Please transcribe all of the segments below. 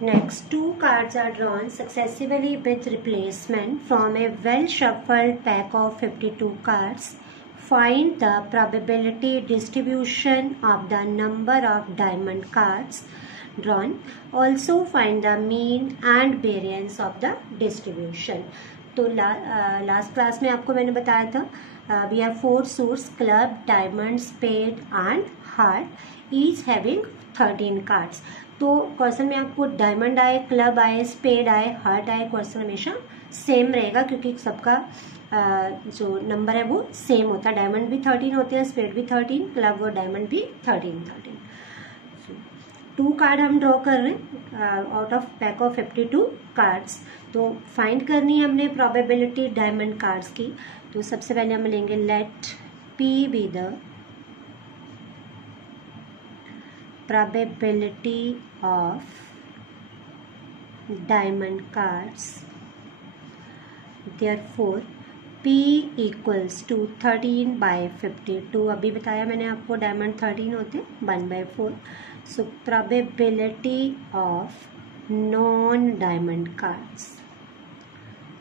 Next, two cards are drawn successively with replacement from a well-shuffled pack of 52 cards. Find the probability distribution of the number of diamond cards drawn. Also find the mean and variance of the distribution. तो last class में आपको मैंने बताया था we have 4 suits, club, diamond, spade and heart, each having 13 cards. तो question में आपको diamond आए, क्लब आए, स्पेड आए, हार्ट आए, क्वेश्चन हमेशा सेम रहेगा क्योंकि सबका जो नंबर है वो सेम होता है. डायमंड भी 13 होते हैं, स्पेड भी 13, क्लब और डायमंड भी 13. 2 कार्ड हम ड्रॉ कर रहे हैं out of pack of 52 cards. तो फाइंड करनी है हमने प्रोबेबिलिटी डायमंड कार्ड्स की. तो सबसे पहले हम लेंगे let P be the probability of diamond cards. Therefore P equals to 13 by 52. अभी बताया मैंने आपको डायमंड 13 होते हैं 1/4. So probability of non diamond cards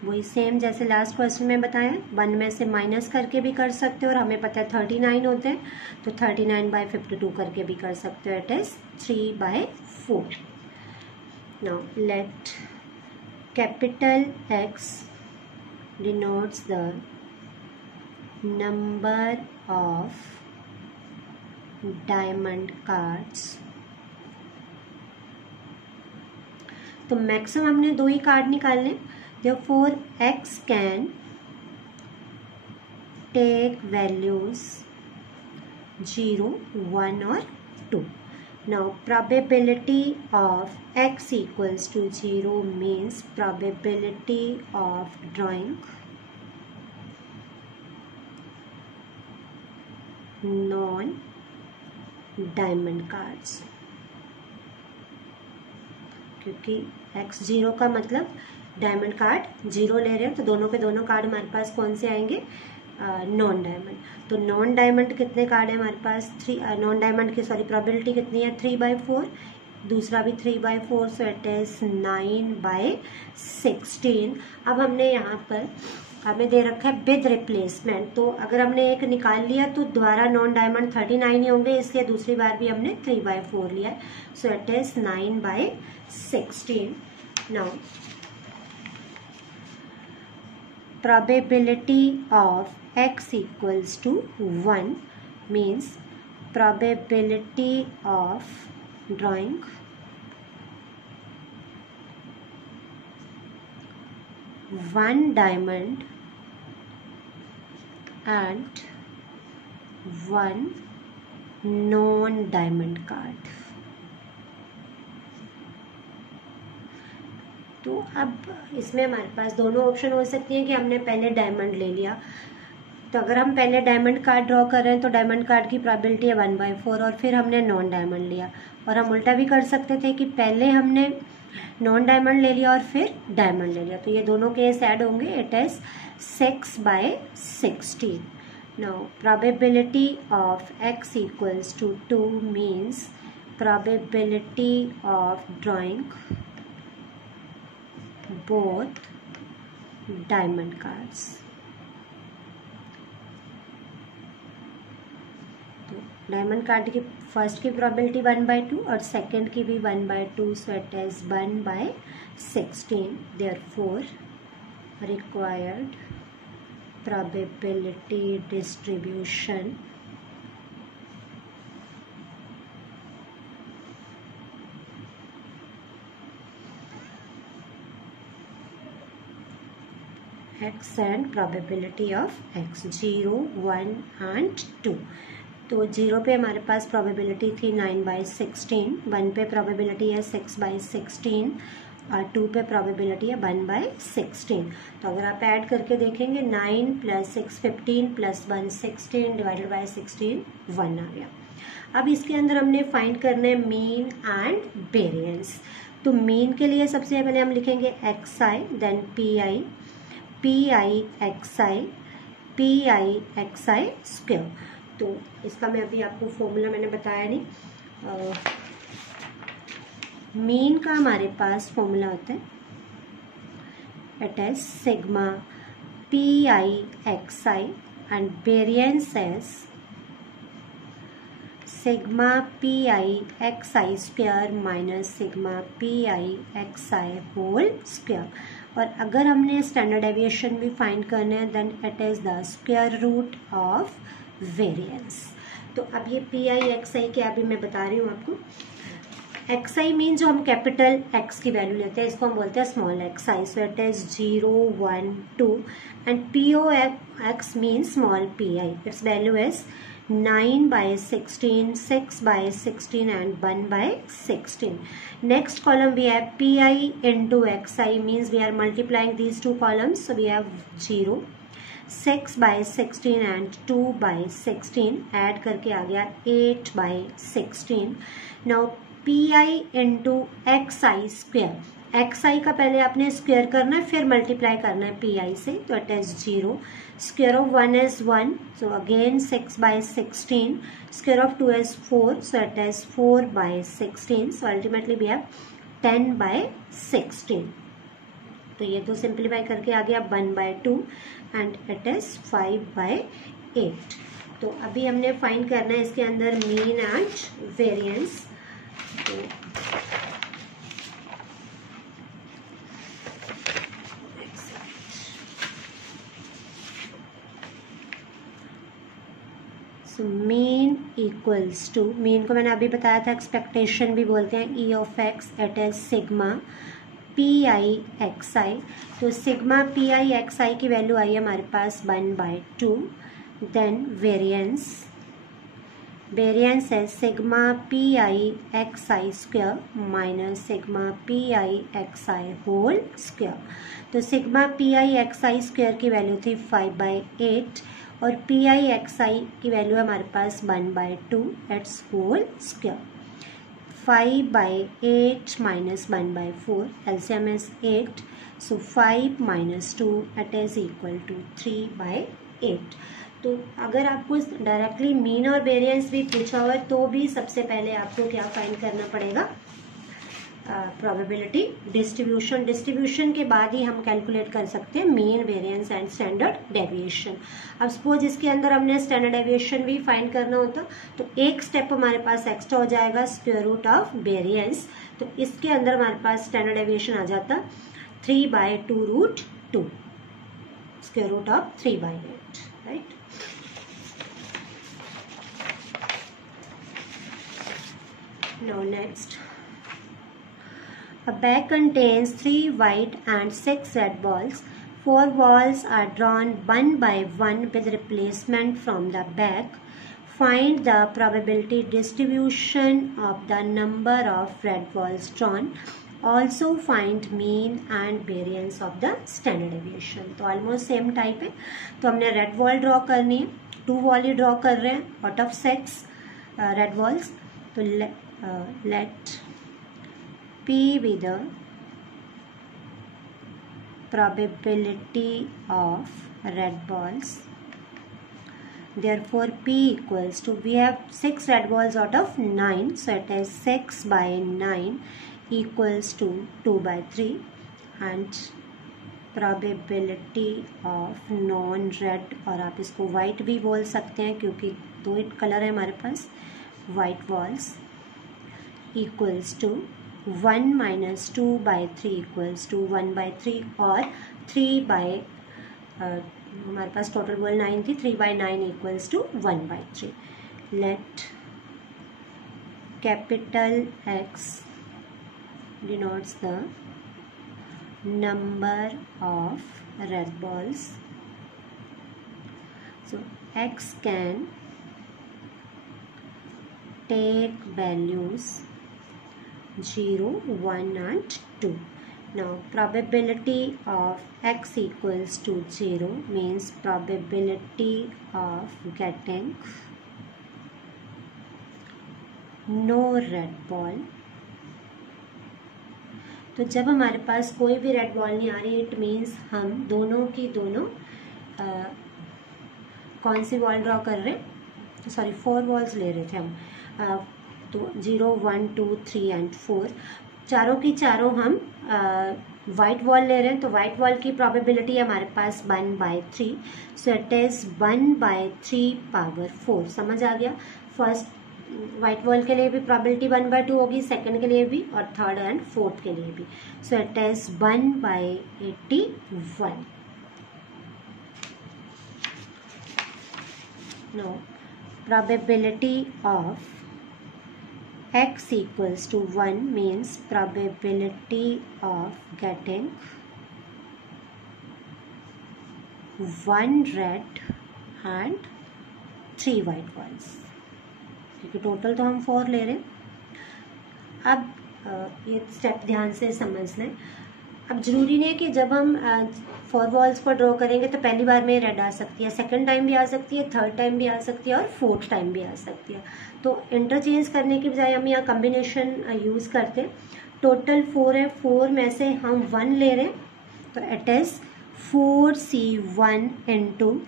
वही सेम जैसे लास्ट क्वेश्चन में बताया, 1 में से माइनस करके भी कर सकते हो और हमें पता है 39 होते हैं तो 39/52 करके भी कर सकते हो. It is 3/4. Now let capital X denotes the number of diamond cards. तो मैक्सिमम हमने 2 ही कार्ड निकालने. Therefore, X can take values 0, 1 or 2. Now, probability of X equals to 0 means probability of drawing non-diamond cards. क्योंकि X 0 का मतलब diamond card 0 ले रहे हैं तो दोनों के दोनों कार्ड हमारे पास कौन से आएंगे, नॉन डायमंड. तो नॉन डायमंड कितने कार्ड है हमारे पास, 3. नॉन डायमंड की प्रोबेबिलिटी कितनी है, 3/4. दूसरा भी 3/4. सो इट इज 9/16. अब हमने यहाँ पर हमें दे रखा है विद रिप्लेसमेंट. तो अगर हमने एक निकाल लिया तो दोबारा नॉन डायमंड 39 ही होंगे, इसलिए दूसरी बार भी हमने 3/4 लिया है. सो it is 9/16. Now probability of X equals to 1 means probability of drawing one diamond and one non-diamond card. तो अब इसमें हमारे पास दोनों ऑप्शन हो सकती हैं कि हमने पहले डायमंड ले लिया. तो अगर हम पहले डायमंड कार्ड ड्रॉ कर रहे हैं तो डायमंड कार्ड की प्रोबेबिलिटी है 1/4 और फिर हमने नॉन डायमंड लिया. और हम उल्टा भी कर सकते थे कि पहले हमने नॉन डायमंड ले लिया और फिर डायमंड ले लिया. तो ये दोनों केस ऐड होंगे. It is 6/16. Now probability of X equals to 2 means probability of drawing both diamond cards. तो डायमंड कार्ड की फर्स्ट की प्रोबेबिलिटी 1/2 और सेकंड की भी 1/2. So it is 1/16. Therefore, required probability distribution X and probability of X 0, 1 and 2. तो 0 पे हमारे पास probability थी 9/16, 1 पे प्रोबेबिलिटी है 6/16 और 2 पे प्रोबेबिलिटी है 1/16. तो अगर आप ऐड करके देखेंगे 9 + 6 15 + 1 16 डिवाइडेड बाय 16 1 आ गया. अब इसके अंदर हमने फाइंड करना है मीन एंड वेरिएंस. तो मीन के लिए सबसे पहले हम लिखेंगे XI, देन PI स्क्वायर. तो इसका मैं अभी आपको फॉर्मूला मैंने बताया नहीं. मीन का हमारे पास फॉर्मूला होता है, it is sigma P I X I and variance is sigma P I X I square minus sigma P I X I whole square. और अगर हमने स्टैंडर्ड डेविएशन भी फाइंड करना है then it is the square root of variance. तो अब ये P I X आई क्या अभी मैं बता रही हूँ आपको। एक्स आई मीन जो हम कैपिटल एक्स की वैल्यू लेते हैं इसको हम बोलते हैं small X I, so it is 0 1 2 and P O X mean small P I, its value is 9 by 16, 6 by 16 and 1 by 16. Next column we have pi into xi means we are multiplying these two columns, so we have 0, 6 by 16 and 2 by 16 add करके आ गया 8 by 16. Now pi into xi square, xi का पहले आपने square करना है फिर multiply करना है pi से, तो it is 0. Square of 1 is 1, so again 6 by 16. Square of 2 is 4, so it is 4 by 16. So ultimately we have 10 by 16. तो ये तो सिंप्लीफाई करके आ गया 1 by 2 and it is 5 by 8. तो अभी हमने फाइंड करना है इसके अंदर mean and variance. So mean equals to, mean को मैंने अभी बताया था एक्सपेक्टेशन भी बोलते हैं, E of X it is sigma P I X I. तो sigma P I X I की वैल्यू आई है हमारे पास 1 by 2. देन वेरिएंस, वेरिएंस है sigma P I X I square minus sigma P I X I whole square. तो sigma P I X I square की value थी 5 by 8 और पी आई एक्स आई की वैल्यू है हमारे पास 1 by 2 its whole square. 5 by 8 minus 1 by 4, LCM is 8, so 5 minus 2 it is equal to 3 by 8. तो अगर आपको डायरेक्टली मीन और वेरिएंस भी पूछा हुआ है तो भी सबसे पहले आपको क्या फाइंड करना पड़ेगा, प्रोबेबिलिटी डिस्ट्रीब्यूशन। डिस्ट्रीब्यूशन के बाद ही हम कैलकुलेट कर सकते हैं mean variance and standard deviation. अब सपोज इसके अंदर हमने स्टैंडर्ड डेविएशन भी फाइंड करना होता तो एक स्टेप हमारे पास एक्स्ट्रा हो जाएगा, स्क्वायर रूट ऑफ वेरिएंस। तो इसके अंदर हमारे पास स्टैंडर्ड डेविएशन आ जाता 3 by 2√2, square root of 3 by 8, right. Now next, a bag contains 3 white and 6 red balls. 4 balls are drawn one by one with replacement from the bag. Find the probability distribution of the number of red balls drawn. Also find mean and variance of the standard deviation. तो almost same type है। तो हमने red ball draw करनी है, 2 ball ही draw कर रहे हैं out of 6 red balls। तो let P be the probability of red balls. Therefore, P equals to, we have 6 red balls out of 9, so it is 6 by 9 equals to 2 by 3 and probability of non-red, और आप इसको white भी बोल सकते हैं क्योंकि 2 colour है हमारे पास, white balls equals to 1 minus 2 by 3 equals to 1 by 3 और 3 by हमारे पास टोटल बॉल 9 थी, 3 by 9 equals to 1 by 3. Let capital X denotes the number of red balls. So X can take values 0, 1 and 2. Now probability of X equals to 0 means probability of getting no red ball. तो जब हमारे पास कोई भी red ball नहीं आ रही it means हम दोनों की दोनों कौन सी बॉल ड्रॉ कर रहे हैं, सॉरी 4 बॉल्स ले रहे थे हम, तो 0, 1, 2, 3 एंड 4। चारों की चारों हम वाइट वॉल ले रहे हैं, तो वाइट वॉल की प्रोबेबिलिटी है हमारे पास 1/3, सो इट इज 1/3 पावर 4। समझ आ गया। फर्स्ट वाइट वॉल के लिए भी प्रोबेबिलिटी 1/2 होगी, सेकंड के लिए भी, और थर्ड एंड फोर्थ के लिए भी। So it is 1/81। No probability of x equals to 1 means probability of getting 1 red and 3 white balls, क्योंकि टोटल तो हम 4 ले रहे हैं। अब ये स्टेप ध्यान से समझ लें। अब जरूरी नहीं है कि जब हम 4 बॉल्स को ड्रॉ करेंगे तो पहली बार में रेड आ सकती है, सेकंड टाइम भी आ सकती है, थर्ड टाइम भी आ सकती है और फोर्थ टाइम भी आ सकती है। तो इंटरचेंज करने के बजाय हम यहाँ कम्बिनेशन यूज करते हैं। टोटल 4 है, 4 में से हम 1 ले रहे हैं, तो it is 4C1 into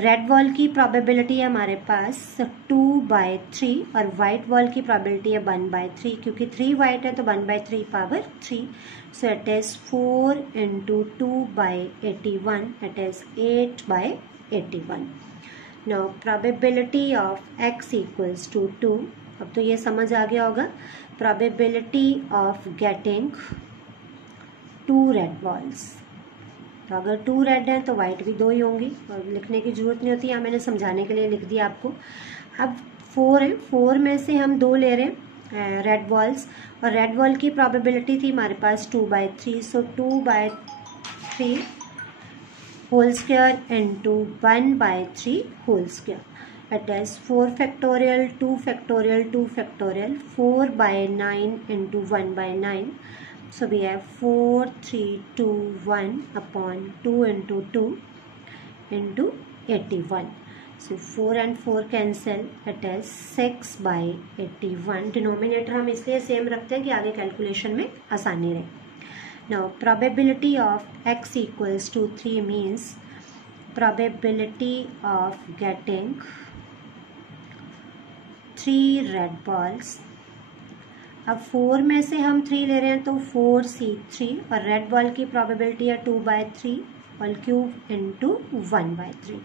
red wall की प्रोबेबिलिटी है हमारे पास 2/3 और वाइट वॉल की प्रोबेबिलिटी है 1/3, क्योंकि 3 वाइट है तो 1/3 power 3। So it is 4 into 2/81, it is 8/81। Now probability of x equals to 2। अब तो ये समझ आ गया होगा। Probability of getting 2 red balls, तो अगर 2 रेड है तो वाइट भी 2 ही होंगी, और लिखने की जरूरत नहीं होती, यहाँ मैंने समझाने के लिए लिख दिया आपको। अब 4 है, 4 में से हम 2 ले रहे हैं रेड बॉल्स, और रेड बॉल की प्रोबेबिलिटी थी हमारे पास 2/3, so 2/3 whole square into 1/3 whole square, it is 4 factorial 2 factorial 2 factorial 4/9 into 1/9। So we have 4, 3, 2, 1 upon 2 into 2 into 81. So 4 and 4 cancel, it is 6/81. Denominator हम इसलिए सेम रखते हैं कि आगे कैलकुलेशन में आसानी रहे। Now probability of x equals to 3 means probability of getting 3 red balls। अब 4 में से हम 3 ले रहे हैं तो 4C3, और रेड बॉल की प्रोबेबिलिटी है 2/3 whole cube into 1/3।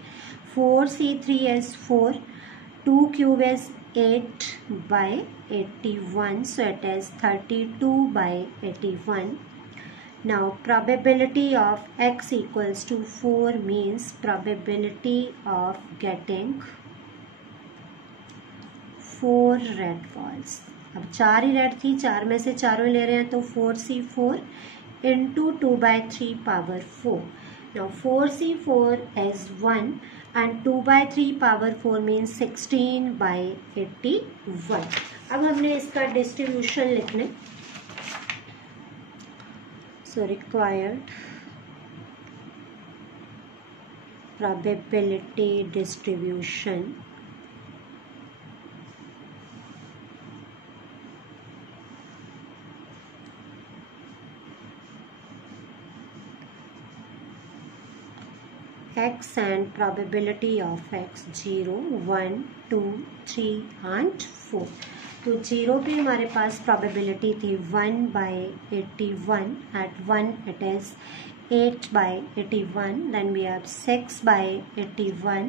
4C3 is 4, 2 cube is 8/81, so it is 32/81. Now probability of x equals to 4 means probability of getting 4 red balls। अब 4 ही रेड थी, 4 में से चारों ले रहे हैं तो 4C4 into 2/3 power 4। Now 4C4 is 1 and 2/3 power 4 means 16/81। अब हमने इसका डिस्ट्रीब्यूशन लिखने, so required probability distribution x and probability of x 0, 1, 2, 3 and 4। तो 0 पे हमारे पास प्रोबेबिलिटी थी 1/81, at 1 it is 8/81, then we have 6/81,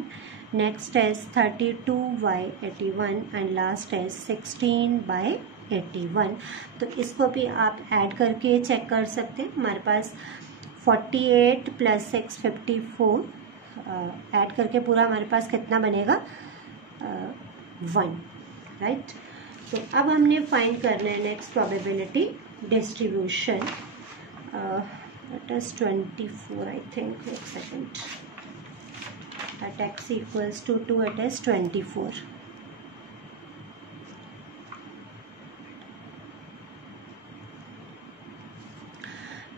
next is 32/81 and last is 16/81। तो इसको भी आप ऐड करके चेक कर सकते हैं। हमारे पास 48 + 6 54 ऐड करके पूरा हमारे पास कितना बनेगा 1, राइट। तो अब हमने फाइंड करना है next probability distribution, it is 24 I think, एक second, at x equals to 2 it is 24।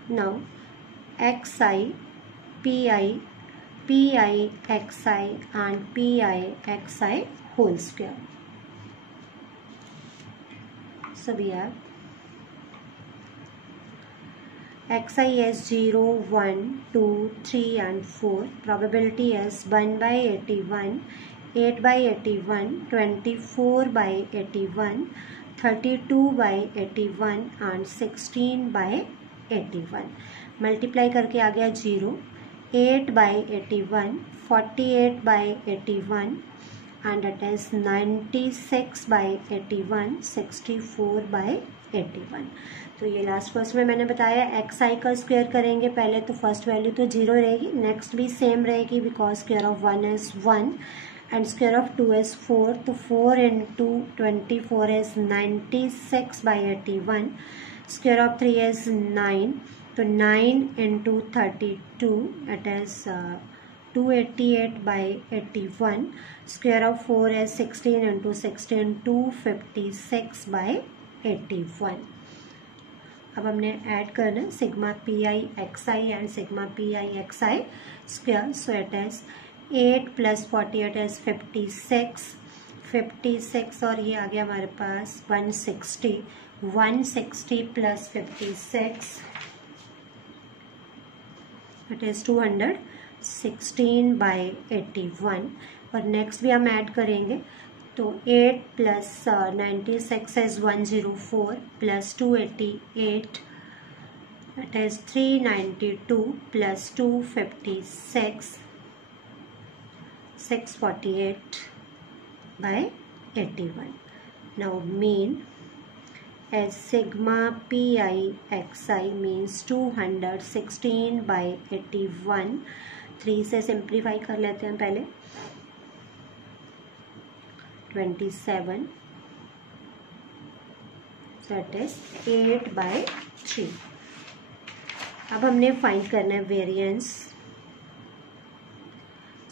now xi, pi, pi xi and pi xi whole square, so we have xi is 0, 1, 2, 3 and 4, probability is 1/81, 8/81, 24/81, 32 by 81 and 16 by 81. Multiply करके आ गया 0. 8 by 81, 48 by 81 and it is 96 by 81, 64 by 81. तो ये last question में मैंने बताया x आई का square करेंगे पहले, तो फर्स्ट वैल्यू तो 0 रहेगी, नेक्स्ट भी सेम रहेगी because square of 1 is 1 and square of 2 is 4, तो 4 into 24 is 96 by 81. Square of 3 is 9, तो 9 into 32 it is 288 by 81. Square of 4 is 16 into 16, 256 by 81. अब हमने ऐड करना sigma P I X I and sigma P I X I square. So it is 8 plus 48 is 56 और ये आ गया हमारे पास 160 plus 56 it is 216 by 81. और next भी हम ऐड करेंगे, तो 8 plus 96 is 104 plus 288 it is 392 plus 256 648 by 81. Now mean as sigma pi xi means 216 by 81. 3 से सिंप्लीफाई कर लेते हैं पहले. 27, so it is 8 by 3. अब हमने फाइंड करना है variance.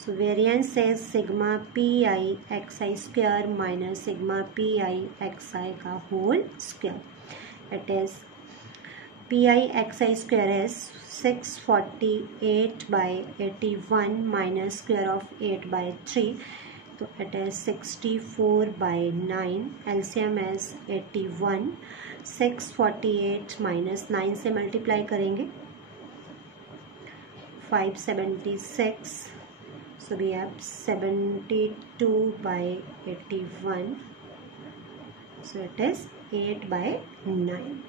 So variance is sigma pi xi square minus sigma pi xi का whole square. It is pi xi square is 648 by 81 minus square of 8 by 3. So it is 64 by 9. LCM is 81. 648 minus 9 से multiply करेंगे 576. So we have 72 by 81. So it is 8 by 9.